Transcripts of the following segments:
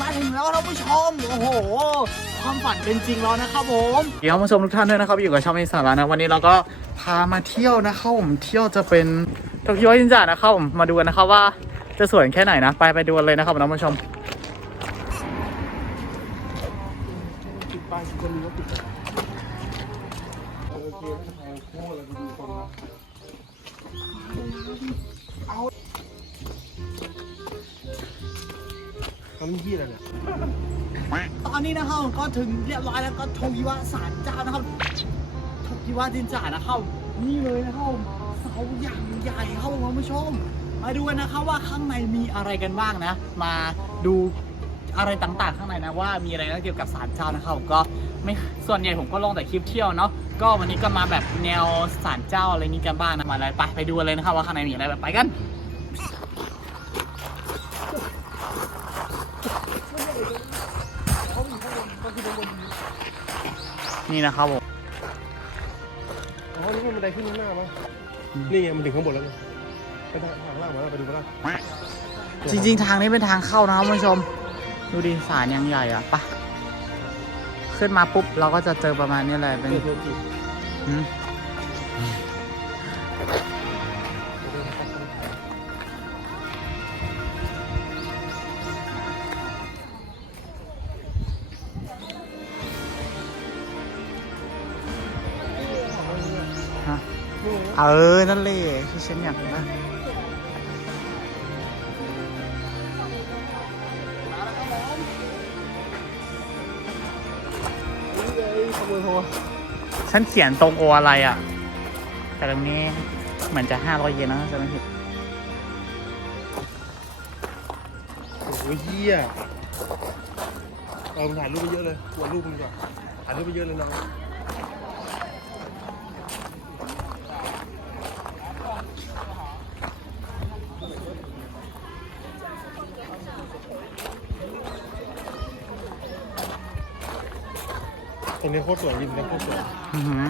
มาถึงแล้วท่านผู้ชม โอ้โห ความฝันเป็นจริงแล้วนะครับผม เดี๋ยวมาชมทุกท่านด้วยนะครับ อยู่กับช่องมิสาระนะ วันนี้เราก็พามาเที่ยวนะครับผม เที่ยวจะเป็นโตเกียวจินจานะครับผม มาดูกันนะครับว่าจะสวยแค่ไหนนะ ไปไปดูกันเลยนะครับท่านผู้ชมปิดป้า ยก็รู้ว่าปิดแล้วโอเคถ่ายโค้แล้วดูตรงนะเอาตอนนี้ที่อะไรเนี่ยตอนนี้นะครับก็ถึงเรียบร้อยแล้วก็โทกิวะศาลเจ้านะครับโทกิวะจินจ่านะครับนี่เลยนะครับเสาอย่างใหญ่ครับผมท่าผู้ชม มาดูกันนะครับว่าข้างในมีอะไรกันบ้างนะ มาดูอะไรต่างๆ ข้างในนะว่ามีอะไรเกี่ยวกับศาลเจ้านะครับผมก็ไม่ส่วนใหญ่ผมก็ลงแต่คลิปเที่ยวเนาะก็วันนี้ก็มาแบบแนวศาลเจ้าอะไรนี้กันบ้างนะมาเลยไปไปดูเลยนะครับว่าข้างในมีอะไรไปกัน นี่นะครับผมอ๋อนี่ไงบันไดขึ้นข้างหน้ามั้งนี่ไงมันถึงข้างบนแล้วไงไปทางข้างล่างมาไปดูกันล่างจริงๆ ทางนี้เป็นทางเข้านะครับคุณผู้ชม ดูดิสารยังใหญ่อะไปะขึ้นมาปุ๊บเราก็จะเจอประมาณนี้เลยเป็น เออ นั่นเลยที่ฉันอยากนะนี่ไงขโมยโทรฉันเขียนตรงโออะไรอะแต่ตรงนี้เหมือนจะห้าร้อยเยนนะถ้าจะไม่ผิดโอ้ยเหี้ยเอาถ่ายรูปไปเยอะเลยกลัวรูปมึงดีกว่าถ่ายรูปไปเยอะเลยน้อง ตรงนี้โคตรสวยริมนี้โคตรสวยอือหือ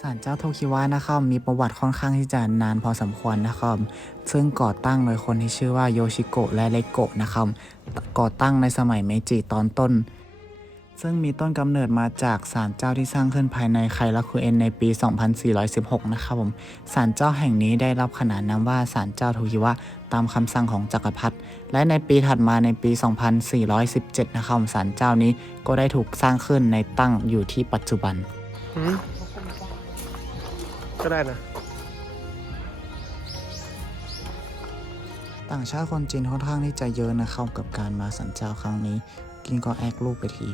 ศาลเจ้าโทคิวะนะครับมีประวัติค่อนข้างที่จะนานพอสมควรนะครับ ซึ่งก่อตั้งโดยคนที่ชื่อว่าโยชิโกะและเลโกะนะครับ ก่อตั้งในสมัยเมจิตอนต้น ซึ่งมีต้นกำเนิดมาจากศาลเจ้าที่สร้างขึ้นภายในไคราคุเอนในปี 2416 นะครับผมศาลเจ้าแห่งนี้ได้รับขนานนามว่าศาลเจ้าโทคิวะตามคำสั่งของจักรพรรดิและในปีถัดมาในปี 2417 นะครับศาลเจ้านี้ก็ได้ถูกสร้างขึ้นในตั้งอยู่ที่ปัจจุบันหืมก็ได้นะต่างชาติคนจีนค่อนข้างที่จะเยอะนะครับกับการมาสันเจ้าครั้งนี้ กินก็แอกลูกไปที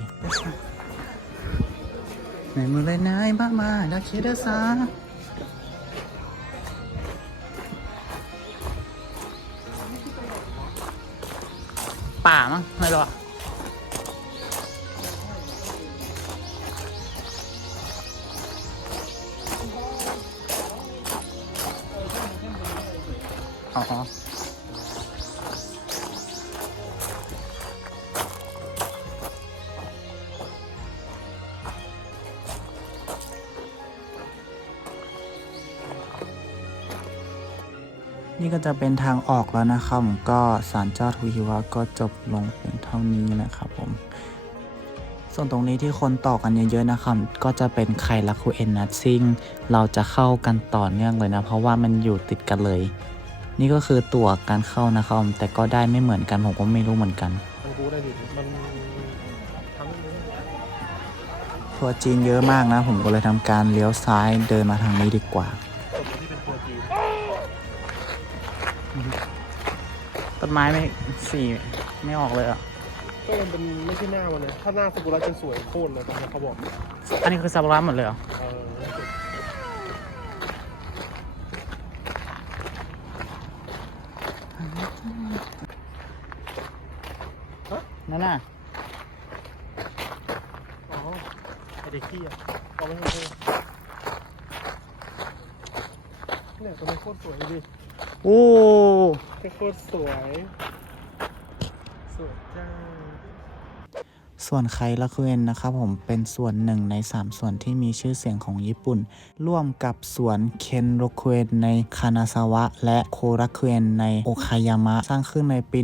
ในมือเลยนายบ้ามาดาเคเดซาป่ามั้งไม่รู้อะอ๋อ นี่ก็จะเป็นทางออกแล้วนะครับผมก็ศาลเจ้าทุฮิวะก็จบลงเพียงเท่านี้นะครับผมส่วนตรงนี้ที่คนต่อกันเยอะๆนะครับ ก็จะเป็นไคลัคุเอนนัทซิงเราจะเข้ากันต่อเนื่องเลยนะ เพราะว่ามันอยู่ติดกันเลย นี่ก็คือตั๋วการเข้านะครับ แต่ก็ได้ไม่เหมือนกัน ผมก็ไม่รู้เหมือนกันมันกูได้ดิมันทำให้มันทัวร์จีนเยอะมากนะ ผมก็เลยทำการเลี้ยวซ้ายเดินมาทางนี้ดีกว่า ต้นไม้ไม่สีไม่ออกเลยอะ ก็มันเป็นไม่ใช่หน้ามันนะถ้าหน้าสกุระจะสวยโคตรเลยตอนนี้เขาบอกอันนี้คือซาบุระหมดเลยเหรอ เออนั่นน่ะ อ๋อไอเด็กขี้อะเอาไม่ให้เธอเนี่ยตัวนี้โคตรสวยดิ โอ้ โคตรสวย สวยจ้าส่วนไคลาคุเอนนะครับผมเป็นส่วนหนึ่งใน 3 ส่วนที่มีชื่อเสียงของญี่ปุ่น ร่วมกับสวนเคนโรคุเอนในคานาซาวะ และโคราคุเอนในโอคายามะ สร้างขึ้นในปี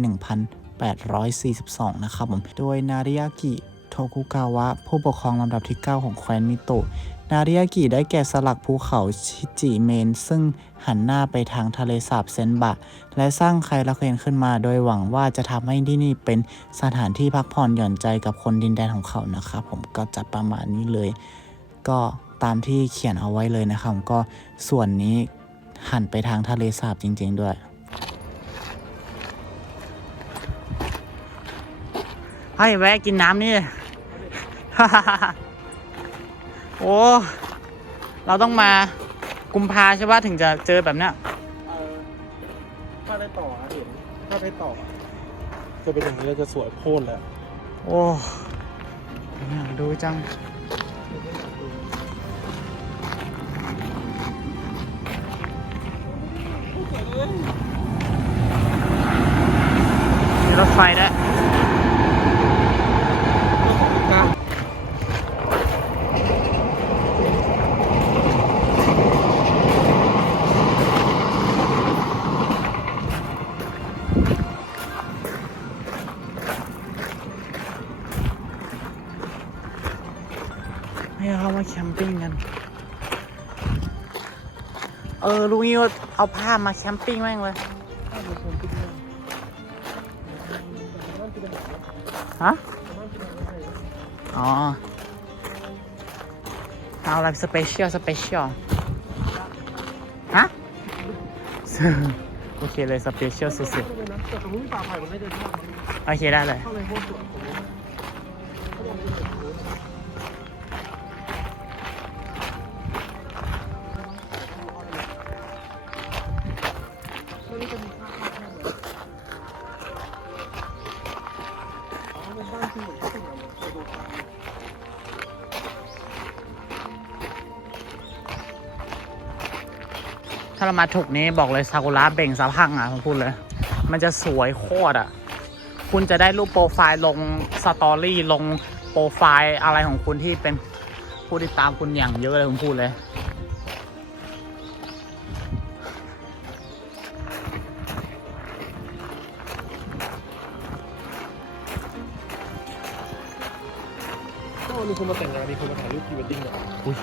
1842 นะครับผม โดยนาริยากิ ทคุกาวะ ผู้ปกครองลำดับที่ 9 ของแคว้นมิโตะนาริยากิได้แกะสลักภูเขาชิจิเมน ซึ่งหันหน้าไปทางทะเลสาบเซนบะ และสร้างไคลาเคนขึ้นมา โดยหวังว่าจะทำให้ที่นี่เป็นสถานที่พักผ่อนหย่อนใจกับคนดินแดนของเขานะครับผมก็จะประมาณนี้เลย ก็ตามที่เขียนเอาไว้เลยนะครับก็ส่วนนี้หันไปทางทะเลสาบจริง ๆ ด้วยให้แวะกินน้ำนี่ โอ้เราต้องมากุมภาใช่ปะถึงจะเจอแบบเนี้ยเออถ้าได้ต่ออะเห็นถ้าได้ต่ออะจะเป็นอย่างนี้แล้วจะสวยโคตรเลยโอ้อยากดูจัง ปิ้งกัน เออลุงยิวเอาผ้ามาแคมปิ้งแม่งเลย ฮะ อ๋อ เอาอะไรสเปเชียลสเปเชียล ฮะ โอเคเลยสเปเชียลสุดแต่ตรงนู้นป่าไผ่มันไม่ได้ชอบมันๆโอเคได้เลย ถ้าเรามาถูกนี้บอกเลยซากุระเบ่งสะพรังอะผมพูดเลย มันจะสวยโคตรอะ คุณจะได้รูปโปรไฟล์ลงสตอรี่ลงโปรไฟล์อะไรของคุณที่เป็นผู้ติดตามคุณอย่างเยอะเลยผมพูดเลยก็มีคนมาแต่งงานมีคนมาถ่ายรูปพรีเวดดิ้งอะอุ้ย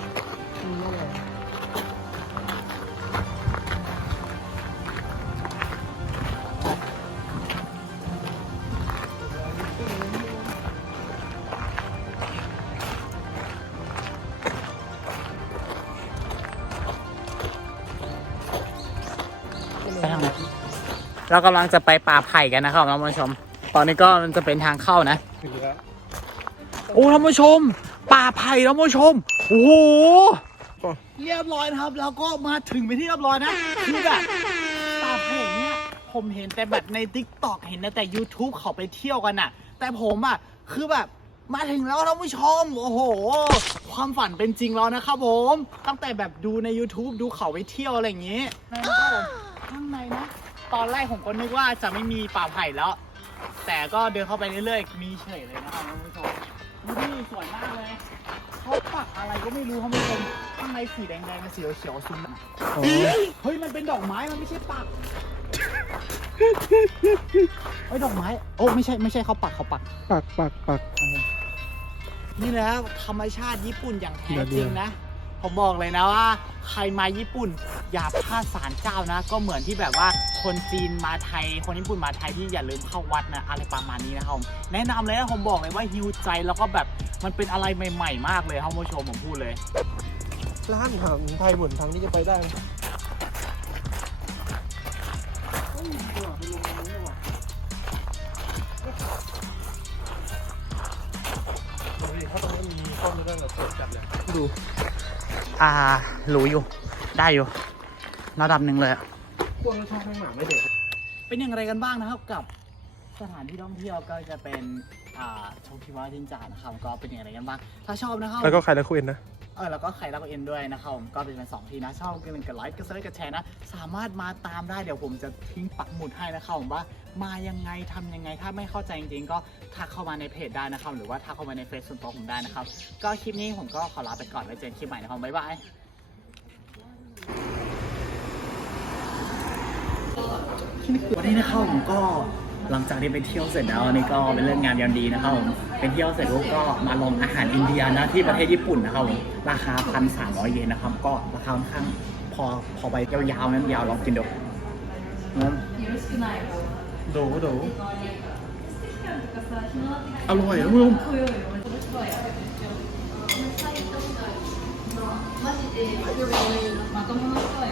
เรากำลังจะไปป่าไผ่กันนะครับท่านผู้ชม ตอนนี้ก็มันจะเป็นทางเข้านะโอ้ท่านผู้ชม ป่าไผ่ท่านผู้ชมโอ้โหเรียบร้อยนะครับแล้วก็มาถึงไปที่เรียบร้อยนะคือแบบป่าไผ่อย่างเงี้ยผมเห็นแต่แบบใน t ิ k t o k เห็นแต่ YouTube เขาไปเที่ยวกันน่ะแต่ผมอะคือแบบมาถึงแล้วท่านผู้ชม โอ้โห ความฝันเป็นจริงแล้วนะครับผม ตั้งแต่แบบดูใน YouTube ดูเขาไปเที่ยวอะไรอย่างงี้นะครับผมข้างในนะ ตอนแรกผมก็นึกว่าจะไม่มีป่าไผ่แล้ว แต่ก็เดินเข้าไปเรื่อยๆ มีเฉยเลยนะครับท่านผู้ชมดูนี่สวยมากเลยเขาปักอะไรก็ไม่รู้ท่านผู้ชมข้างในสีแดงๆกับสีเขียวๆซุ้มอะเฮ้ยมันเป็นดอกไม้มันไม่ใช่ปักเฮ้ยดอกไม้ โอ้ไม่ใช่ไม่ใช่เขาปักเขาปัก ปักปักปักนี่แหละครับธรรมชาติญี่ปุ่นอย่างแท้เดี๋ยวจเดี๋ริยวงนะ ผมบอกเลยนะว่า ใครมาญี่ปุ่นอย่าพลาดศาลเจ้านะ ก็เหมือนที่แบบว่าคนจีนมาไทย คนญี่ปุ่นมาไทยที่อย่าลืมเข้าวัดนะอะไรประมาณนี้นะครับผมแนะนำเลยนะผมบอกเลยว่าฮิวใจแล้วก็แบบมันเป็นอะไรใหม่ ๆ มากเลยครับคุณผู้ชมผมพูดเลย ร้านถามไทยเหมือนทางนี้จะไปได้ไหมเฮ้ยเดี๋ อมูลเรื่องแบบสดจัดเลยดูอ่าหรูอยู่ ได้อยู่ ระดับหนึ่งเลยอะพวกเราชอบให้หมาไม่เด็กเป็นอย่างไรกันบ้างนะครับกับสถานที่ท่องเที่ยวก็จะเป็นอ่าโชคิวะจินจานะครับก็เป็นอย่างไรกันบ้าง ถ้าชอบนะครับ แล้วก็ใครแล้วคุยนะ เออแล้วก็ใครรักเอ็นด้วยนะครับผมก็เป็นสองทีนะชอบก็เป็นกดไลค์กดซับสไครต์กดแชร์นะ สามารถมาตามได้เดี๋ยวผมจะทิ้งปักหมุดให้นะครับผมว่ามายังไงทำยังไงถ้าไม่เข้าใจจริงๆ ก็ทักเข้ามาในเพจได้นะครับหรือว่าทักเข้ามาในเฟซส่วนตัวผมได้นะครับ ก็คลิปนี้ผมก็ขอลาไปก่อนไว้เจอกันคลิปใหม่นะครับบ๊ายบายวันนี้นะครับผมก็ หลังจากที่ไปเที่ยวเสร็จแล้วอันนี่ก็เป็นเรื่องงานยามดีนะครับผมไปเที่ยวเสร็จปุ๊บก็มาลองอาหารอินเดียนะที่ประเทศญี่ปุ่นนะครับผมราคาพันสามร้อยเยนนะครับ ก็ราคาค่อนข้างพอพอไปยาวๆนั้นยาวลองกินดูอืมดูดูอร่อยนะมึง マジで、まともの人は